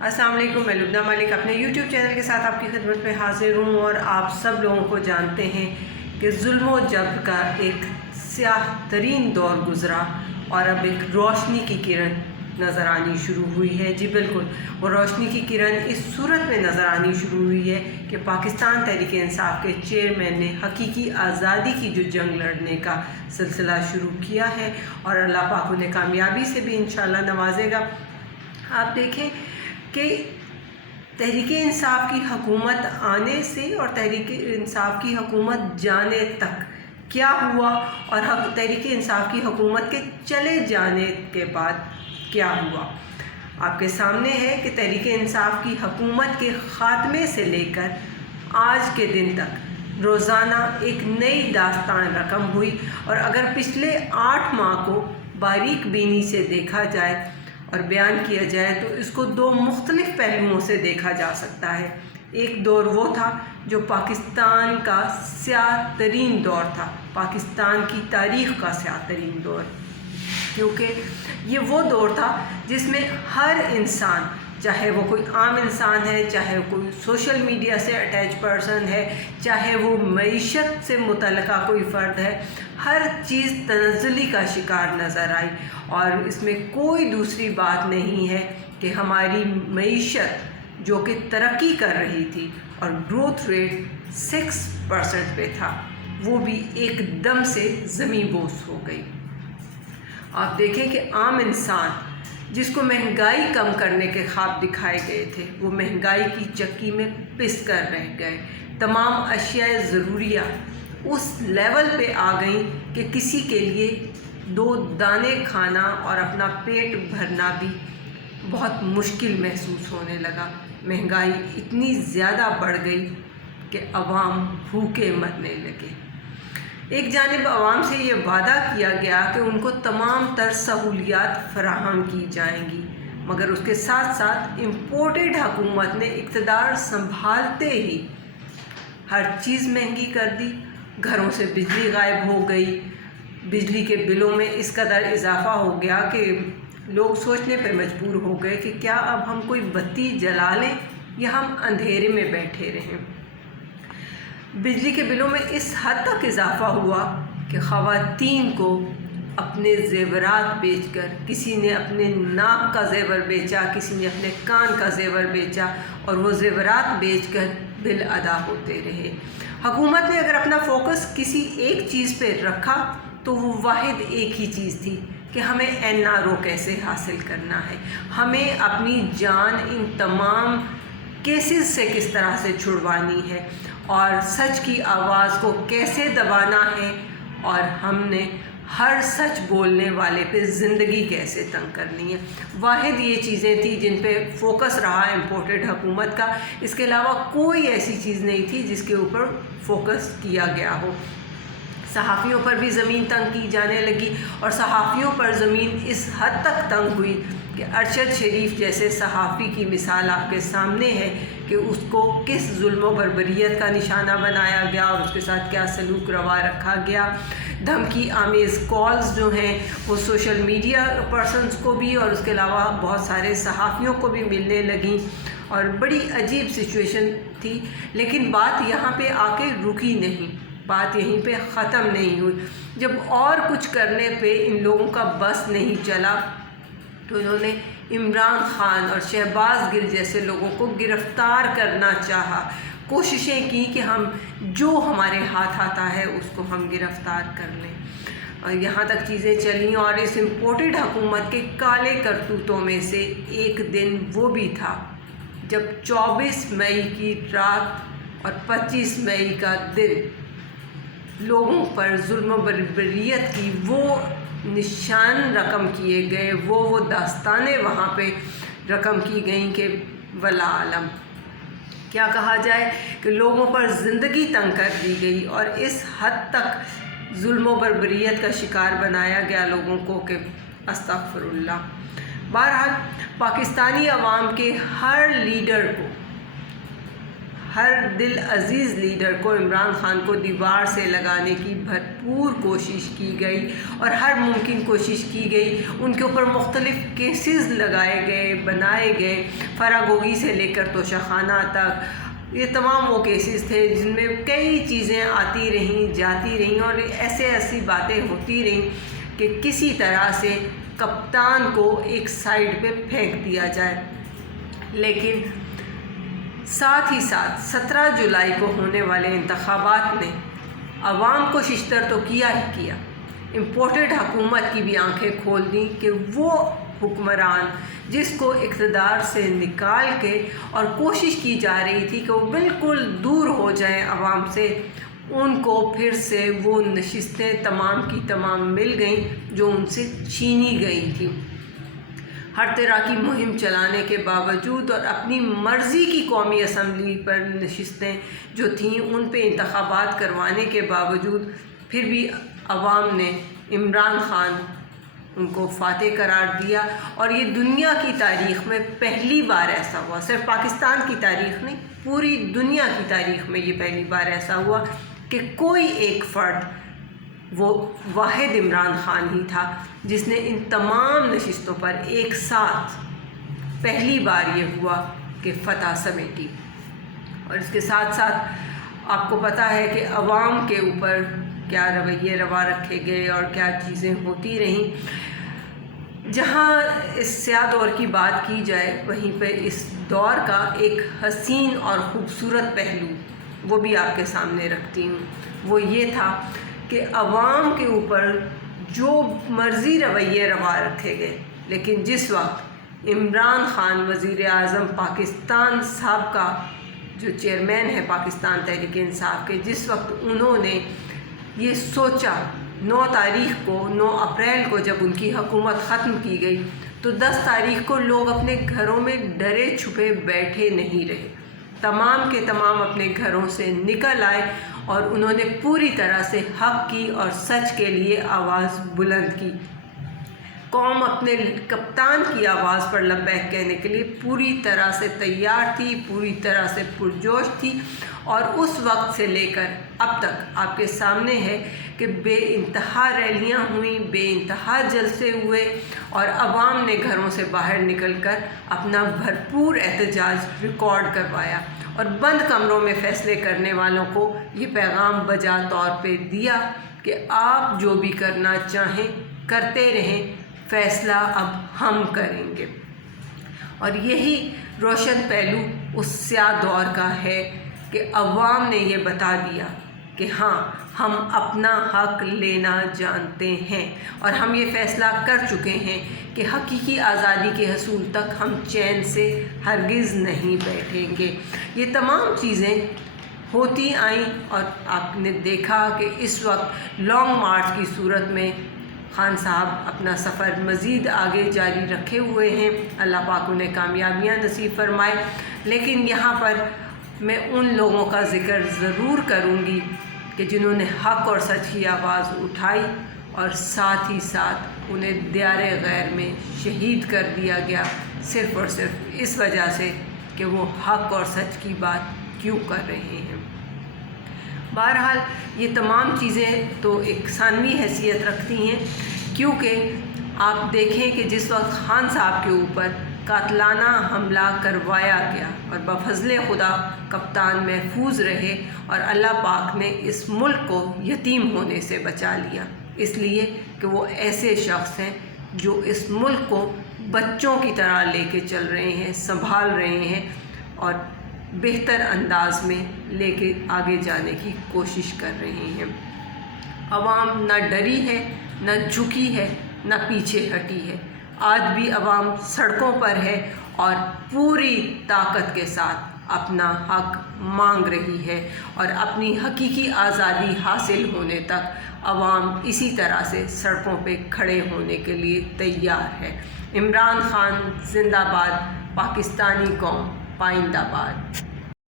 السلام علیکم، میں لبنہ ملک اپنے یوٹیوب چینل کے ساتھ آپ کی خدمت میں حاضر ہوں، اور آپ سب لوگوں کو جانتے ہیں کہ ظلم و جبر کا ایک سیاہ ترین دور گزرا اور اب ایک روشنی کی کرن نظر آنی شروع ہوئی ہے۔ جی بالکل، وہ روشنی کی کرن اس صورت میں نظر آنی شروع ہوئی ہے کہ پاکستان تحریک انصاف کے چیئرمین نے حقیقی آزادی کی جو جنگ لڑنے کا سلسلہ شروع کیا ہے، اور اللہ پاک انہیں کامیابی سے بھی انشاءاللہ نوازے گا۔ آپ دیکھیں کہ تحریک انصاف کی حکومت آنے سے اور تحریک انصاف کی حکومت جانے تک کیا ہوا، اور تحریک انصاف کی حکومت کے چلے جانے کے بعد کیا ہوا، آپ کے سامنے ہے کہ تحریک انصاف کی حکومت کے خاتمے سے لے کر آج کے دن تک روزانہ ایک نئی داستان رقم ہوئی، اور اگر پچھلے 8 ماہ کو باریک بینی سے دیکھا جائے اور بیان کیا جائے تو اس کو 2 مختلف پہلوؤں سے دیکھا جا سکتا ہے۔ ایک دور وہ تھا جو پاکستان کا سیاہ ترین دور تھا، پاکستان کی تاریخ کا سیاہ ترین دور، کیونکہ یہ وہ دور تھا جس میں ہر انسان، چاہے وہ کوئی عام انسان ہے، چاہے کوئی سوشل میڈیا سے اٹیچ پرسن ہے، چاہے وہ معیشت سے متعلقہ کوئی فرد ہے، ہر چیز تنزلی کا شکار نظر آئی۔ اور اس میں کوئی دوسری بات نہیں ہے کہ ہماری معیشت جو کہ ترقی کر رہی تھی اور گروتھ ریٹ 6% پہ تھا، وہ بھی ایک دم سے زمین بوس ہو گئی۔ آپ دیکھیں کہ عام انسان جس کو مہنگائی کم کرنے کے خواب دکھائے گئے تھے، وہ مہنگائی کی چکی میں پس کر رہ گئے۔ تمام اشیاء ضروریہ اس لیول پہ آ گئیں کہ کسی کے لیے 2 دانے کھانا اور اپنا پیٹ بھرنا بھی بہت مشکل محسوس ہونے لگا۔ مہنگائی اتنی زیادہ بڑھ گئی کہ عوام بھوکے مرنے لگے۔ ایک جانب عوام سے یہ وعدہ کیا گیا کہ ان کو تمام تر سہولیات فراہم کی جائیں گی، مگر اس کے ساتھ ساتھ امپورٹڈ حکومت نے اقتدار سنبھالتے ہی ہر چیز مہنگی کر دی۔ گھروں سے بجلی غائب ہو گئی، بجلی کے بلوں میں اس قدر اضافہ ہو گیا کہ لوگ سوچنے پر مجبور ہو گئے کہ کیا اب ہم کوئی بتی جلا لیں یا ہم اندھیرے میں بیٹھے رہیں۔ بجلی کے بلوں میں اس حد تک اضافہ ہوا کہ خواتین کو اپنے زیورات بیچ کر، کسی نے اپنے ناک کا زیور بیچا، کسی نے اپنے کان کا زیور بیچا، اور وہ زیورات بیچ کر بل ادا ہوتے رہے۔ حکومت نے اگر اپنا فوکس کسی ایک چیز پہ رکھا تو وہ واحد ایک ہی چیز تھی کہ ہمیں NRO کیسے حاصل کرنا ہے، ہمیں اپنی جان ان تمام کیسز سے کس طرح سے چھڑوانی ہے، اور سچ کی آواز کو کیسے دبانا ہے، اور ہم نے ہر سچ بولنے والے پہ زندگی کیسے تنگ کرنی ہے۔ واحد یہ چیزیں تھیں جن پہ فوکس رہا امپورٹڈ حکومت کا۔ اس کے علاوہ کوئی ایسی چیز نہیں تھی جس کے اوپر فوکس کیا گیا ہو۔ صحافیوں پر بھی زمین تنگ کی جانے لگی، اور صحافیوں پر زمین اس حد تک تنگ ہوئی کہ ارشد شریف جیسے صحافی کی مثال آپ کے سامنے ہے کہ اس کو کس ظلم و بربریت کا نشانہ بنایا گیا اور اس کے ساتھ کیا سلوک روا رکھا گیا۔ دھمکی آمیز کالز جو ہیں وہ سوشل میڈیا پرسنز کو بھی اور اس کے علاوہ بہت سارے صحافیوں کو بھی ملنے لگیں، اور بڑی عجیب سچویشن تھی۔ لیکن بات یہاں پہ آ کے رکی نہیں، بات یہیں پہ ختم نہیں ہوئی۔ جب اور کچھ کرنے پہ ان لوگوں کا بس نہیں چلا تو انہوں نے عمران خان اور شہباز گل جیسے لوگوں کو گرفتار کرنا چاہا، کوششیں کی کہ ہم جو ہمارے ہاتھ آتا ہے اس کو ہم گرفتار کر لیں، اور یہاں تک چیزیں چلیں۔ اور اس امپورٹڈ حکومت کے کالے کرتوتوں میں سے ایک دن وہ بھی تھا جب 24 مئی کی رات اور 25 مئی کا دن لوگوں پر ظلم و بربریت کی وہ نشان رقم کیے گئے، وہ داستانیں وہاں پہ رقم کی گئیں کہ ولا عالم کیا کہا جائے، کہ لوگوں پر زندگی تنگ کر دی گئی، اور اس حد تک ظلم و بربریت کا شکار بنایا گیا لوگوں کو کہ استغفر اللہ۔ بہرحال پاکستانی عوام کے ہر لیڈر کو، ہر دل عزیز لیڈر کو عمران خان کو دیوار سے لگانے کی بھرپور کوشش کی گئی اور ہر ممکن کوشش کی گئی. ان کے اوپر مختلف کیسز لگائے گئے، بنائے گئے، فراگوگی سے لے کر توشخانہ تک. یہ تمام وہ کیسز تھے جن میں کئی چیزیں آتی رہیں، جاتی رہیں اور ایسی باتیں ہوتی رہیں کہ کسی طرح سے کپتان کو ایک سائیڈ پہ پھینک دیا جائے. لیکن ساتھ ہی ساتھ 17 جولائی کو ہونے والے انتخابات نے عوام کو ششدر تو کیا ہی کیا، امپورٹڈ حکومت کی بھی آنکھیں کھول دیں کہ وہ حکمران جس کو اقتدار سے نکال کے اور کوشش کی جا رہی تھی کہ وہ بالکل دور ہو جائیں عوام سے، ان کو پھر سے وہ نشستیں تمام کی تمام مل گئیں جو ان سے چھینی گئی تھیں. ہر طرح کی مہم چلانے کے باوجود اور اپنی مرضی کی قومی اسمبلی پر نشستیں جو تھیں ان پہ انتخابات کروانے کے باوجود پھر بھی عوام نے عمران خان ان کو فاتح قرار دیا. اور یہ دنیا کی تاریخ میں پہلی بار ایسا ہوا، صرف پاکستان کی تاریخ نہیں، پوری دنیا کی تاریخ میں یہ پہلی بار ایسا ہوا کہ کوئی ایک فرد، وہ واحد عمران خان ہی تھا جس نے ان تمام نشستوں پر ایک ساتھ پہلی بار یہ ہوا کہ فتح سمیٹی. اور اس کے ساتھ ساتھ آپ کو پتہ ہے کہ عوام کے اوپر کیا رویے روا رکھے گئے اور کیا چیزیں ہوتی رہیں. جہاں اس سیاہ دور کی بات کی جائے وہیں پہ اس دور کا ایک حسین اور خوبصورت پہلو وہ بھی آپ کے سامنے رکھتی ہوں. وہ یہ تھا کہ عوام کے اوپر جو مرضی رویے روا رکھے گئے، لیکن جس وقت عمران خان وزیر اعظم پاکستان صاحب کا جو چیئرمین ہے پاکستان تحریک انصاف کے، جس وقت انہوں نے یہ سوچا 9 اپریل کو جب ان کی حکومت ختم کی گئی تو 10 تاریخ کو لوگ اپنے گھروں میں ڈرے چھپے بیٹھے نہیں رہے. تمام کے تمام اپنے گھروں سے نکل آئے اور انہوں نے پوری طرح سے حق کی اور سچ کے لیے آواز بلند کی. قوم اپنے کپتان کی آواز پر لبیک کہنے کے لیے پوری طرح سے تیار تھی، پوری طرح سے پرجوش تھی. اور اس وقت سے لے کر اب تک آپ کے سامنے ہے کہ بے انتہا ریلیاں ہوئیں، بے انتہا جلسے ہوئے اور عوام نے گھروں سے باہر نکل کر اپنا بھرپور احتجاج ریکارڈ کروایا اور بند کمروں میں فیصلے کرنے والوں کو یہ پیغام بجا طور پہ دیا کہ آپ جو بھی کرنا چاہیں کرتے رہیں، فیصلہ اب ہم کریں گے. اور یہی روشن پہلو اس سیاہ دور کا ہے کہ عوام نے یہ بتا دیا کہ ہاں ہم اپنا حق لینا جانتے ہیں اور ہم یہ فیصلہ کر چکے ہیں کہ حقیقی آزادی کے حصول تک ہم چین سے ہرگز نہیں بیٹھیں گے. یہ تمام چیزیں ہوتی آئیں اور آپ نے دیکھا کہ اس وقت لانگ مارچ کی صورت میں خان صاحب اپنا سفر مزید آگے جاری رکھے ہوئے ہیں. اللہ پاک انہیں کامیابیاں نصیب فرمائے. لیکن یہاں پر میں ان لوگوں کا ذکر ضرور کروں گی کہ جنہوں نے حق اور سچ کی آواز اٹھائی اور ساتھ ہی ساتھ انہیں دیار غیر میں شہید کر دیا گیا صرف اور صرف اس وجہ سے کہ وہ حق اور سچ کی بات کیوں کر رہے ہیں. بہرحال یہ تمام چیزیں تو ایک ثانوی حیثیت رکھتی ہیں، کیونکہ آپ دیکھیں کہ جس وقت خان صاحب کے اوپر قاتلانہ حملہ کروایا گیا اور بفضل خدا کپتان محفوظ رہے اور اللہ پاک نے اس ملک کو یتیم ہونے سے بچا لیا، اس لیے کہ وہ ایسے شخص ہیں جو اس ملک کو بچوں کی طرح لے کے چل رہے ہیں، سنبھال رہے ہیں اور بہتر انداز میں لے کے آگے جانے کی کوشش کر رہے ہیں. عوام نہ ڈری ہے، نہ جھکی ہے، نہ پیچھے ہٹی ہے. آج بھی عوام سڑکوں پر ہے اور پوری طاقت کے ساتھ اپنا حق مانگ رہی ہے اور اپنی حقیقی آزادی حاصل ہونے تک عوام اسی طرح سے سڑکوں پہ کھڑے ہونے کے لیے تیار ہے. عمران خان زندہ باد، پاکستانی قوم پائندہ باد.